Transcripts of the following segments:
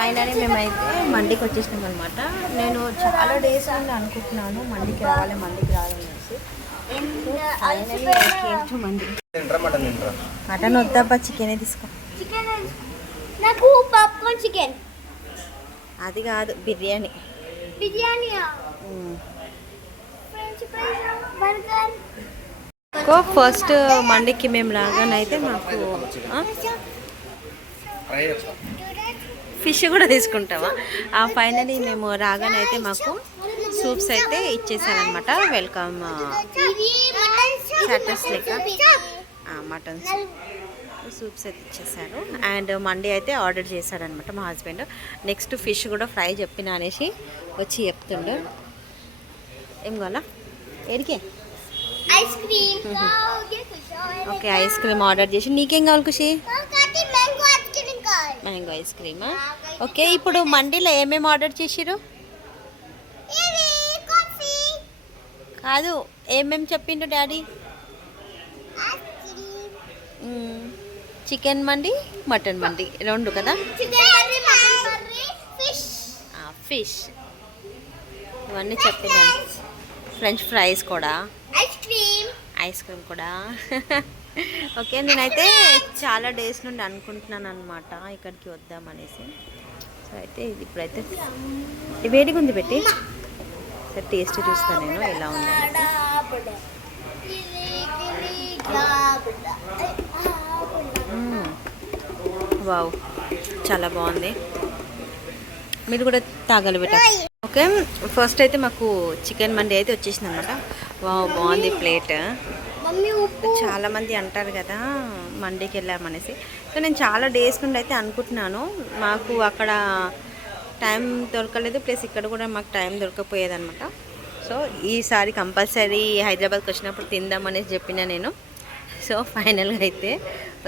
Finally మేమైతే మండికి వచ్చేసినాం అనమాట. నేను చాలా డేస్ నుండి అనుకుంటున్నాను మండికి రావాలి అనేసి. మటన్ వద్దాబ్బా, చికెనే తీసుకో. నాకు పాప్కార్న్ చికెన్. అది కాదు, బిర్యానీ. ఫస్ట్ మండికి మేము రాగానైతే మాకు ఫిష్ కూడా తీసుకుంటామా. ఫైనలీ మేము రాగానైతే మాకు సూప్స్ అయితే ఇచ్చేసారనమాట. వెల్కమ్ స్టాటస్ లెక్క మటన్ సూప్స్ అయితే ఇచ్చేసారు. అండ్ మండి అయితే ఆర్డర్ చేశాడనమాట మా హస్బెండ్. నెక్స్ట్ ఫిష్ కూడా ఫ్రై చెప్పిన అనేసి వచ్చి చెప్తుండు. ఏం కావాలా? ఏడికే? ఓకే, ఐస్ క్రీమ్ ఆర్డర్ చేసి. నీకేం కావాలి ఖుషి? మ్యాంగో ఐస్ క్రీమా? ఓకే, ఇప్పుడు మండీలో ఏమేమి ఆర్డర్ చేసిరు? కాదు, ఏమేమి చెప్పిండు daddy? Chicken mandi, mutton mandi రెండు కదా? ఫిష్ ఇవన్నీ చెప్పినాను. ఫ్రెంచ్ ఫ్రైస్ కూడా, ఐస్ క్రీమ్ కూడా. ఓకే, నేనైతే చాలా డేస్ నుండి అనుకుంటున్నాను అనమాట ఇక్కడికి వద్దామనేసి. సో అయితే ఇది ఇప్పుడైతే వేడిగా ఉంది పెట్టి సరే టేస్ట్ చూస్తాను నేను ఎలా ఉంది. వావ్, చాలా బాగుంది. మీరు కూడా తాగాలి బెట. ఓకే, ఫస్ట్ అయితే మాకు చికెన్ మండి అయితే వచ్చేసింది అనమాట. వావ్, బాగుంది ప్లేట్. చాలామంది అంటారు కదా మండీకి వెళ్ళామనేసి. సో నేను చాలా డేస్ నుండి అయితే అనుకుంటున్నాను. మాకు అక్కడ టైం దొరకలేదు, ప్లస్ ఇక్కడ కూడా మాకు టైం దొరకపోయేదన్నమాట. సో ఈసారి కంపల్సరీ హైదరాబాద్కి వచ్చినప్పుడు తిందామనేసి చెప్పిన నేను. సో ఫైనల్గా అయితే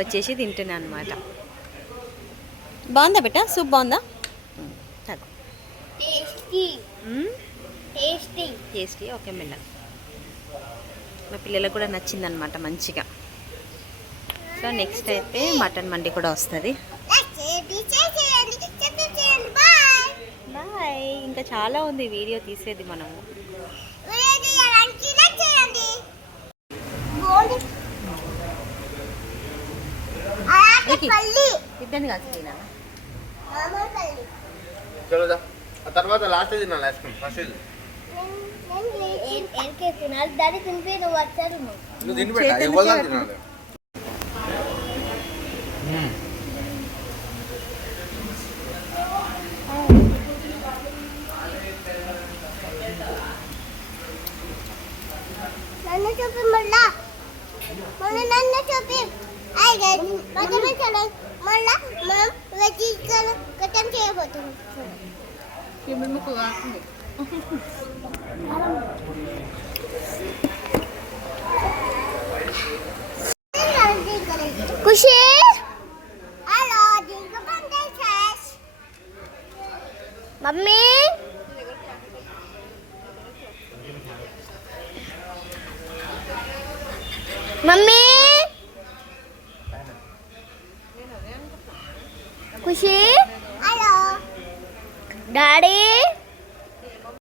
వచ్చేసి తింటున్నాను అనమాట. బాగుందా బెట? సూప్ బాగుందా? టేస్టీ. ఓకే, మెల్ల మా పిల్లలకు కూడా నచ్చిందనమాట మంచిగా. సో నెక్స్ట్ అయితే మటన్ మండి కూడా వస్తుంది. బాయ్. ఇంకా చాలా ఉంది వీడియో తీసేది మనము. ఇద్దండి కాదు తర్వాత లాస్ట్ తినాలి ఐస్ క్రీమ్. ఫస్ట్ తినాలి డాడీ తినిపి నువ్వు వచ్చారు నువ్వు తిని పెట్టా ఇవ్వాలా తినాలి. నన్ను చూపి మళ్ళా నన్ను చూపి మళ్ళా మనం కట్టం చేయబోతున్నాం. ఖుషి మమ్మీ మమ్మీ ఖుషి డాడీ